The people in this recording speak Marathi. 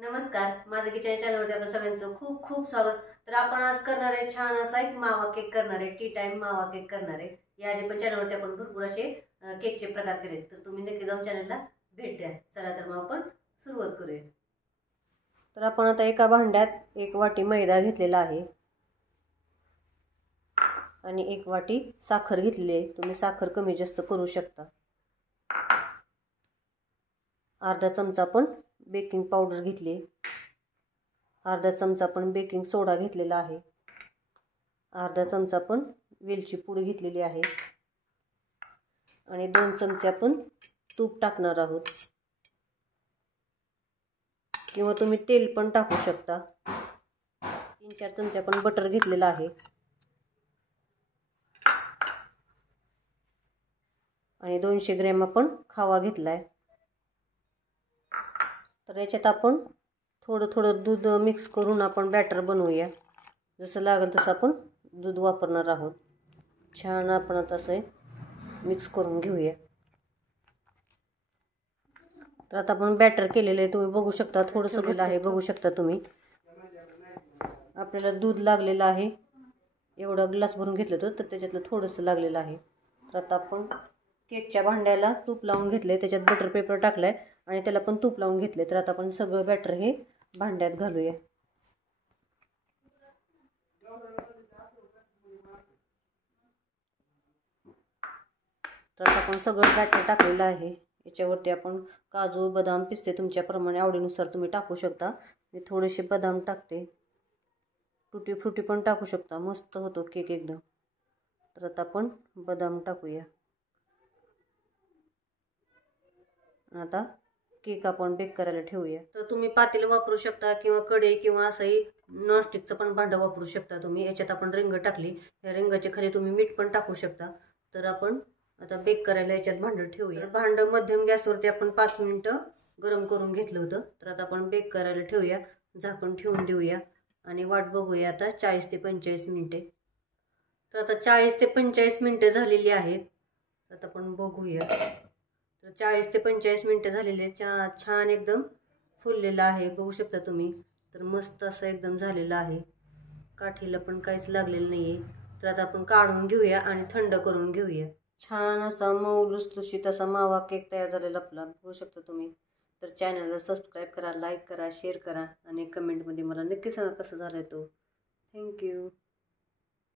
नमस्कार, माझं किचन चॅनलवरती आपल्या सगळ्यांचं खूप खूप स्वागत. तर आपण आज करणार आहे छान असा एक मावा केक करणार आहे, टी टाइम मावा केक करणार आहे. याआधी पण चॅनलवरती आपण भरपूर असे केकचे प्रकार केले, तर तुम्ही नक्की जाऊन चॅनलला भेट द्या. चला तर मग आपण सुरुवात करूया. तर आपण आता एका भांड्यात 1 वाटी मैदा घेतलेला आहे आणि 1 वाटी साखर घेतलेली आहे. तुम्ही साखर कमी जास्त करू शकता. अर्धा चमचा आपण बेकिंग पावडर घेतली, अर्धा चमचा आपण बेकिंग सोडा घेतलेला आहे, अर्धा चमचा आपण वेलची पूड घेतलेली आहे आणि 2 चमचे आपण तूप टाकणार आहोत, किंवा तुम्ही तेल पण टाकू शकता. 3-4 चमचे आपण बटर घेतलेला आहे आणि 200 ग्रॅम आपण खावा घेतलाय. तर याच्यात आपण थोडं थोडं दूध मिक्स करून आपण बॅटर बनवूया. जसं लागेल तसं आपण दूध वापरणार आहोत. छान आपण आता असं मिक्स करून घेऊया. तर आता आपण बॅटर केलेलं आहे, तुम्ही बघू शकता. थोडंसं गेलं आहे, बघू शकता तुम्ही. आपल्याला दूध लागलेलं आहे, एवढा ग्लास भरून घेतलं तर त्याच्यातलं थोडंसं लागलेलं आहे. तर आता आपण केकच्या भांड्याला तूप लावून घेतले, त्याच्यात बटर पेपर टाकलाय आणि त्याला पण तूप लावून घेतले. तर आता आपण सगळं बॅटर हे भांड्यात घालूया. तर आता आपण सगळं बॅटर टाकलेलं आहे. याच्यावरती आपण काजू, बदाम, पिस्ते तुमच्याप्रमाणे आवडीनुसार तुम्ही टाकू शकता. मी थोडेसे बदाम टाकते, टुटी फ्रुटी पण टाकू शकता, मस्त होतो केक एकदम. तर आता आपण बदाम टाकूया. आता केक आपण बेक करायला ठेवूया. तर तुम्ही पातेलं वापरू शकता किंवा कढई किंवा असंही नॉनस्टिकचं पण भांडं वापरू शकता तुम्ही. याच्यात आपण रिंग टाकली, या रिंगाच्या खाली तुम्ही मीठ पण टाकू शकता. तर आपण आता बेक करायला याच्यात भांडं ठेवूया. भांडं मध्यम गॅसवरती आपण 5 मिनिटं गरम करून घेतलं होतं. तर आता आपण बेक करायला ठेवूया, झाकण ठेवून देऊया आणि वाट बघूया आता 40 ते 45 मिनिटे. तर आता 40 ते 45 मिनिटे झालेली आहेत. आता आपण बघूया. तर 40 ते 45 मिनिटं झालेले. छान एकदम फुललेलं आहे, बघू शकता तुम्ही. तर मस्त असं एकदम झालेलं आहे, काठीला पण काहीच लागलेलं नाही आहे. तर आता आपण काढून घेऊया आणि थंड करून घेऊया. छान असा मऊ लुसलुशीत असा मावा केक तयार झालेला आपला, बघू शकता तुम्ही. तर चॅनलला सबस्क्राईब करा, लाईक करा, शेअर करा आणि कमेंटमध्ये मला नक्की सांगा कसं झालं तो. थँक्यू.